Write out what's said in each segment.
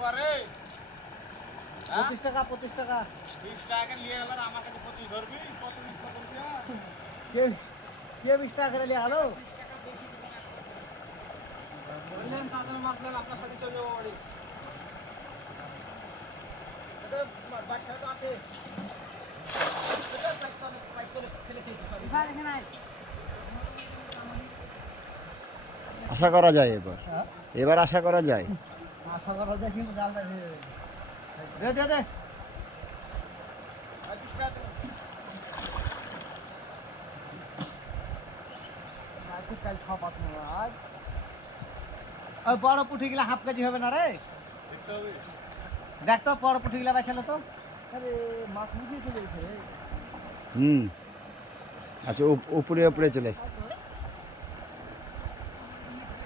পরে। পঁচিশ টাকা পঁচিশ টাকা। বিশ টাকা নিয়ে এবার আমার কাছে পঁচিশ ধরবি পঁচিশ পঁচিশ কে বিশ টাকা করে নিয়ে হলো বললেন তাদের মাছ নেন আপনার সাথে চলে যাব বাড়ি। আশা করা যায় এবার। এবার আশা করা যায়। আশা করা যায় কিন্তু জালটা দে দে দে। বড় পুঁটি গিলা হাফ কেজি হবে না রে? দেখ তো বড় পুঁটি গিলা বাঁচালো তো। আরে মাছ মুখিয়ে চলে হুম। আচ্ছা উপ- উপরে উপরে চলে এসছে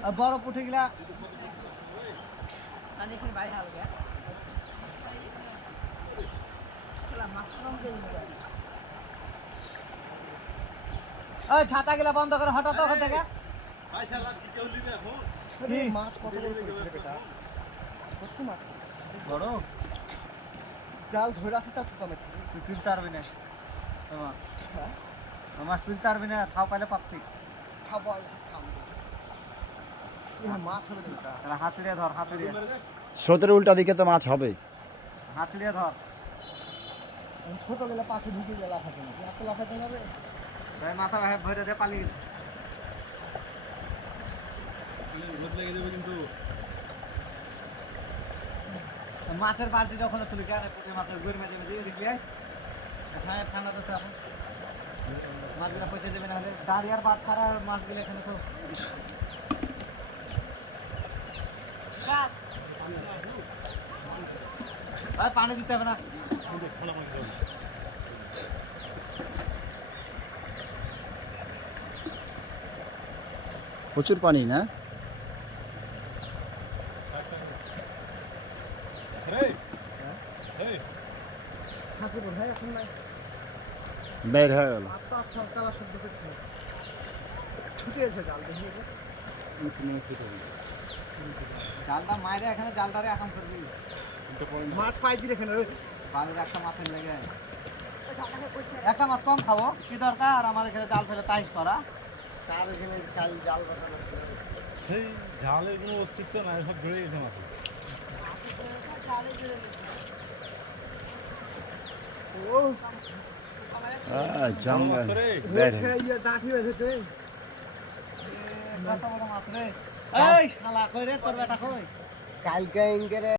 আর বড় পুঁটি গিলা ছাতা গিলা বন্ধ করে হঠাৎ ওখান থেকে। মাছ কত সত্যি মাছ বড়? জাল ধরে আছে তার কমে তুই তুলতে পারবি না। তোমার মাছ তুলতে পারবি না খাও পাইলে খাব মাছ হবে হাতুড়িয়া ধর হাতুড়িয়া স্রোতের উল্টা দিকে তো মাছ হবে। হাতুড়িয়া ধর। ছোটবেলা পাখি ঢুকে গেলে না এত লাফাতে না ভাই মাথা ভাই ভরে দিয়ে পালিয়ে গেছে মাছের বালতিটা ওখানে তুলি কেন পুঁটি মাছের গুড় মেজে মেজে দেখলি ঠান্ডা ঠান্ডা তো এখন। মাছগুলো দেবে না হলে বাদ মাছগুলো এখানে তো পানি দিতে হবে না। প্রচুর পানি না? ঠাকুর ভাই এখন নাই। বের হয়ে গেল। জালটা এখানে এখন করবি মাছ পাইছি একটা মাছের একটা মাছ কম খাব কি দরকার আমার এখানে জাল ফেলে তাইস করা তার এখানে জাল সেই জালের কোনো অস্তিত্ব নাই সব ঘুরে গেছে মাছ ও জঙ্গল। রে বের দাঁঠি বেঁধেছে কত বড় মাছ রে? এই শালা কই রে তোর বেটা কই? কালকে